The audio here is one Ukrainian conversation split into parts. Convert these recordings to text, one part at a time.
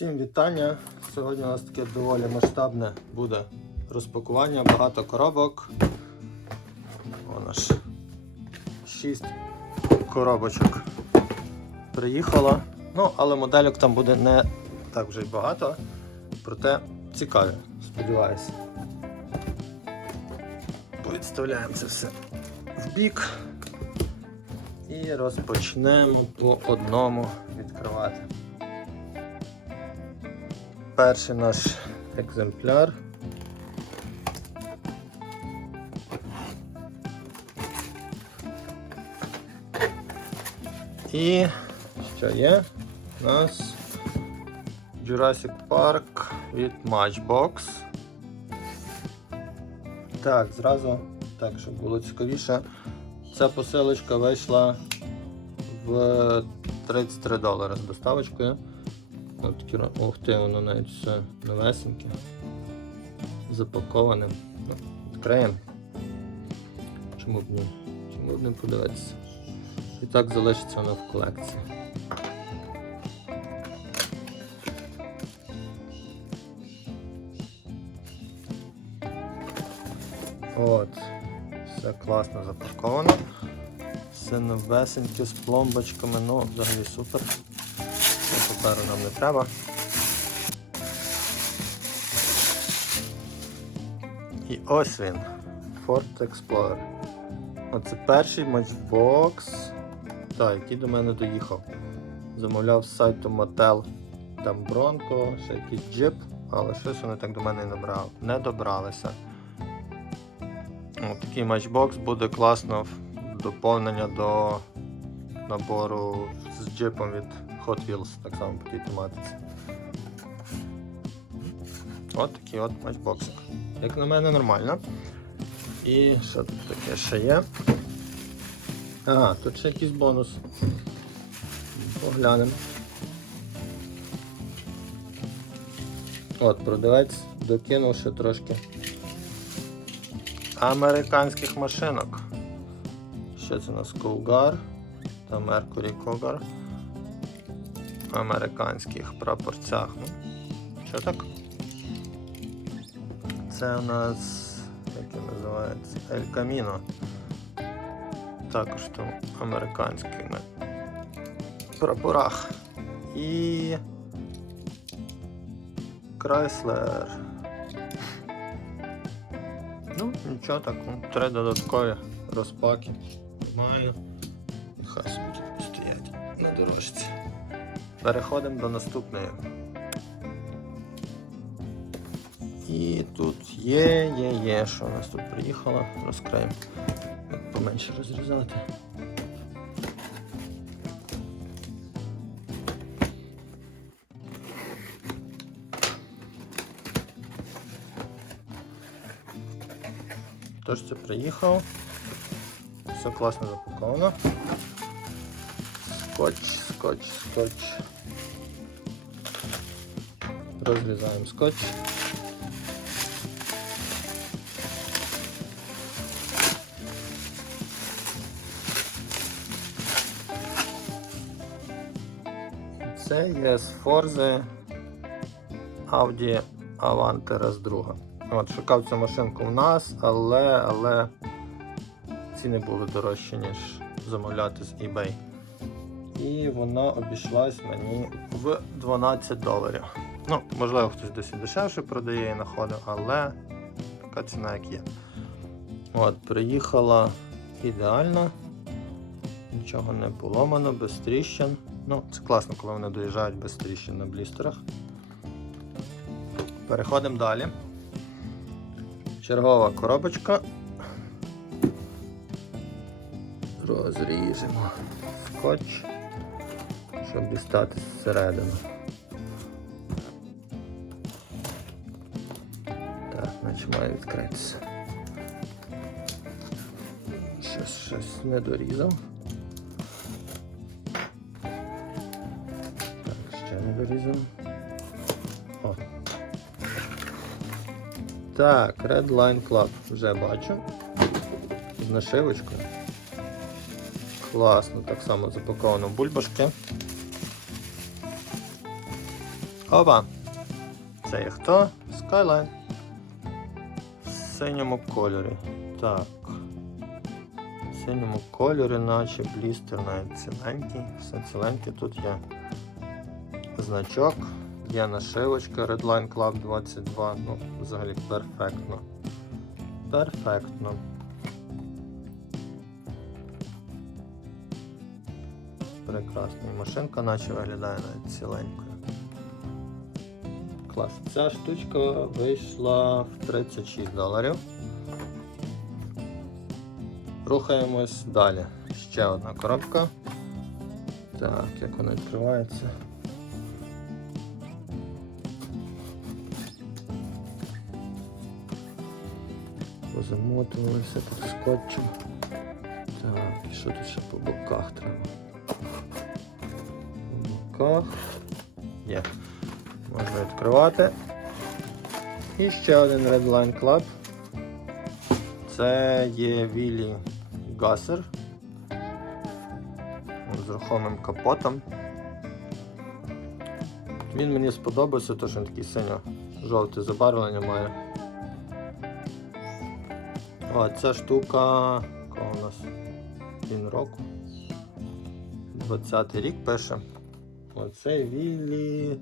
Всім вітання! Сьогодні у нас таке доволі масштабне буде розпакування, багато коробок. Воно ж 6 коробочок приїхало. Ну, але модельок там буде не так вже й багато, проте цікаві, сподіваюся. Повідставляємо це все в бік і розпочнемо по одному відкривати. Перший наш екземпляр. І що є? У нас Jurassic Park від Matchbox. Так, зразу, так, щоб було цікавіше, ця посилочка вийшла в 33 долари з доставочкою. Такі, ух ти, воно навіть все новесеньке. Запаковане. Ну, Відкриємо. Чому б ні? Чому б не подивитися? І так залишиться воно в колекції. От. Все класно запаковано. Все новесеньке з пломбочками, ну взагалі супер. Паперу нам не треба. І ось він. Ford Explorer. Оце перший матчбокс, так, який до мене доїхав. Замовляв з сайту Mattel. Там Bronco, ще якийсь джип, але щось вони так до мене не брали. Не добралися. О, такий матчбокс буде класно в доповнення до набору з джипом від Hot Wheels, так само по тій тематиці. От такий от матчбоксик. Як на мене, нормально. І що тут таке ще є? Ага, тут ще якийсь бонус. Поглянемо. От, продавець докинув ще трошки американських машинок. Що це у нас Cougar та Mercury Cougar. Американських прапорцях. Ну, що так? Це у нас як він називається? El Camino. Також там американський прапорах. І Chrysler. Ну, нічого так, три додаткові розпаки. Нормально. Нехай собі стоять на дорожці. Переходимо до наступної. І тут є, є, є, що у нас тут приїхало. Розкриємо. Як Поменше розрізати. Тож це приїхав. Все класно запаковано. Скотч, скотч, скотч. Розрізаємо скотч. Це є з Forza Audi з друга. От, шукав цю машинку в нас, але, але ціни були дорожчі, ніж замовляти з eBay. І вона обійшлась мені в 12 доларів. Ну, можливо, хтось десь дешевше продає і знаходив, але така ціна як є. От, приїхала ідеально. Нічого не поломано, без тріщин. Ну, це класно, коли вони доїжджають без тріщин на блістерах. Переходимо далі. Чергова коробочка. Розріжемо скотч, щоб дістати зсередину. Так, наче має відкритися. Щось, щось не дорізав. Так, ще не дорізав. О. Так, Red Line Club вже бачу. З нашивочкою. Класно, так само запаковано бульбашки. Опа! Це є хто? Skyline. В синьому кольорі. Так. В синьому кольорі, наче блістер навіть ціленький. Все ціленьке. Тут є значок, є нашивочка Redline Club 22. Ну, взагалі перфектно. Перфектно. Прекрасно. Машинка наче виглядає навіть ціленькою. Клас. Ця штучка вийшла в 36 доларів. Рухаємось далі. Ще одна коробка. Так, як вона відкривається. Позамотувалися тут скотчем. Так, і що тут ще по боках треба? По боках. Є. Можна відкривати. І ще один Redline Club. Це є Віллі Гасер з рухомим капотом. Він мені сподобався, тому що він такий синьо-жовте забарвлення має. О, ця штука, кого у нас він року. 20 рік пише. Оцей Віллі.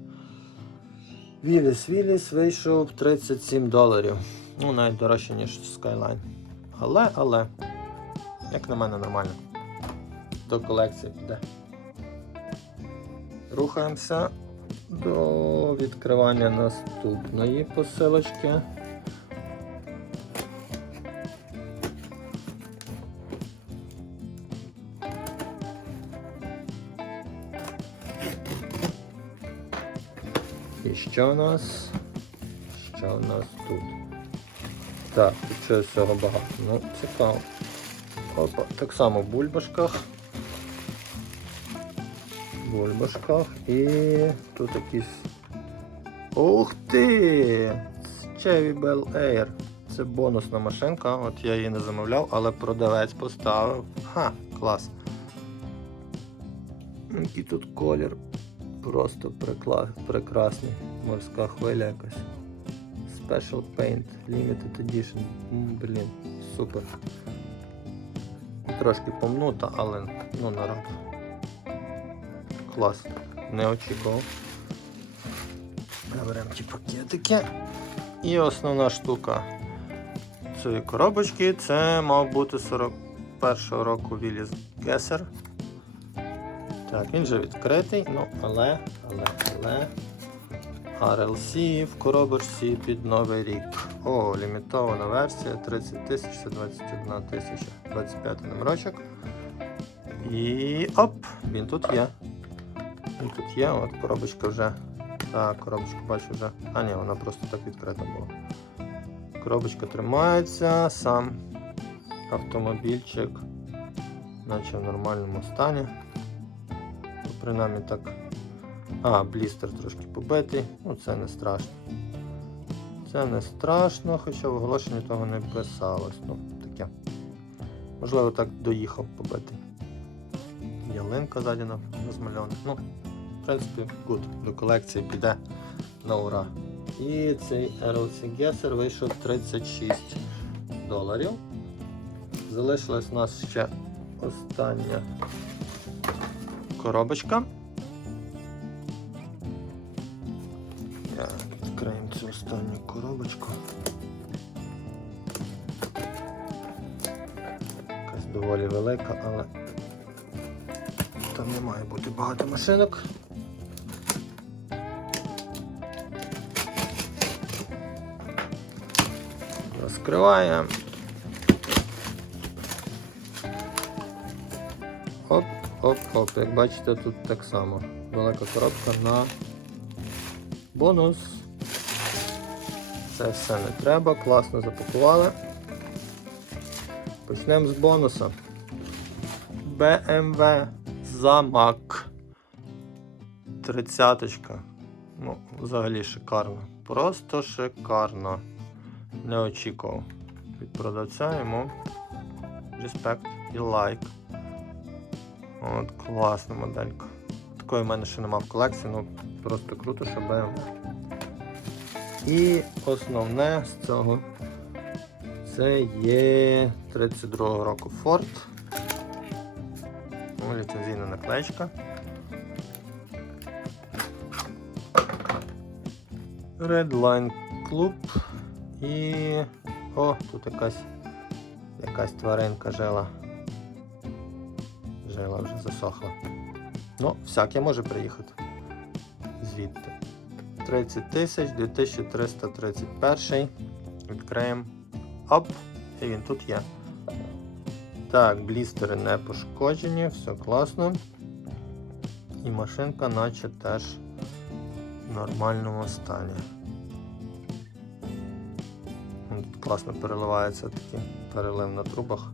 Віліс Віліс вийшов 37 доларів. Ну, навіть дорожче, ніж Skyline. Але, але, як на мене, нормально. До колекції піде. Рухаємося до відкривання наступної посилочки. І що у нас? Що у нас тут? Так, тут щось всього багато. Ну, цікаво. Опа, так само в бульбашках. В бульбашках і тут якісь. Ух ти! Chevy Bel Air. Це бонусна машинка, от я її не замовляв, але продавець поставив. Ха, клас. Який тут колір. Просто прикла... прекрасний. Морська хвиля якась. Special Paint Limited Edition. Блін, супер. Трошки помнута, але ну нарад. Клас. Не очікував. Беремо ті пакетики. І основна штука цієї коробочки це мав бути 41-го року Віліс Гесер. Так, він же відкритий, ну але, але, але. RLC в коробочці під новий рік. О, лімітована версія 30 тисяч, це 21 тисяча, 25 номерочок. І оп, він тут є. Він тут є, от коробочка вже. Так, коробочку бачу вже. А ні, вона просто так відкрита була. Коробочка тримається, сам автомобільчик, наче в нормальному стані. Принаймні так. А, блістер трошки побитий, ну це не страшно. Це не страшно, хоча в оголошенні того не писалось. Ну, таке. Можливо, так доїхав побитий. Ялинка ззаді розмальована. Ну, в принципі, гуд. До колекції піде на ура. І цей RLC Gesser вийшов 36 доларів. Залишилась у нас ще остання коробочка. Так, Відкриємо цю останню коробочку. Якась доволі велика, але там не має бути багато машинок. Розкриваємо. Оп, оп, оп. Як бачите, тут так само. Велика коробка на бонус. Це все не треба, класно запакували. Почнемо з бонуса. BMW замок. Тридцяточка. Ну, взагалі шикарно. Просто шикарно. Не очікував. Від продавця йому респект і лайк. От класна моделька. такої в мене ще нема в колекції, ну просто круто, що BMW. І основне з цього це є 32-го року Ford. Ну, Ліцензійна наклеечка. Red Line Club. І. О, тут якась якась тваринка жила. Жила вже засохла. Ну, всяке може приїхати. Звідти. 30 тисяч, 2331. Відкриємо. Оп! І він тут є. Так, блістери не пошкоджені, все класно. І машинка наче теж в нормальному стані. Тут класно переливається такий перелив на трубах.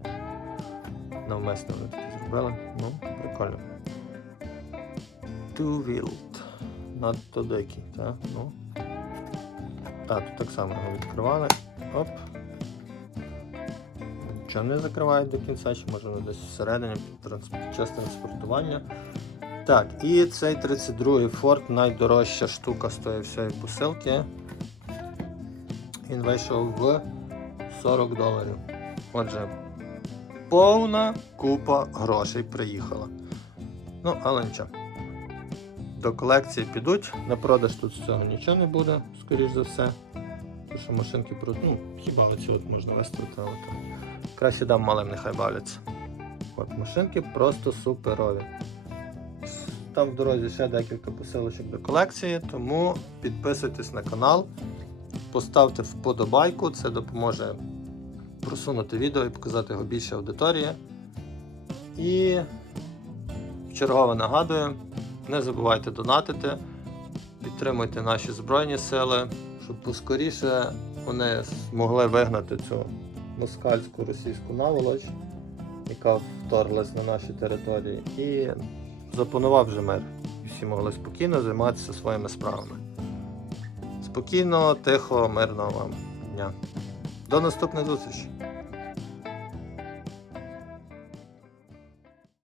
Навмисно вони такі зробили. Ну, прикольно. Two wheeled. Надто дикий, так? Ну. Так, тут так само його відкривали. Оп. Нічого не закривають до кінця, чи може воно десь всередині транс- час транспортування. Так, і цей 32-й Ford найдорожча штука з тої всієї посилки. Він вийшов в 40 доларів. Отже, повна купа грошей приїхала. Ну, але нічого. До колекції підуть, на продаж тут з цього нічого не буде, скоріш за все. Тому що машинки. Ну, хіба оці от можна виставити, але там. Краще дам малим, нехай бавляться. От, машинки просто суперові. Там в дорозі ще декілька посилочок до колекції, тому підписуйтесь на канал, поставте вподобайку, це допоможе просунути відео і показати його більше аудиторії. І вчергове нагадую, не забувайте донатити, підтримуйте наші Збройні сили, щоб поскоріше вони змогли вигнати цю москальську російську наволоч, яка вторглась на наші території, і запанував вже мир. Всі могли спокійно займатися своїми справами. Спокійно, тихо, мирного вам дня. До наступних зустрічей!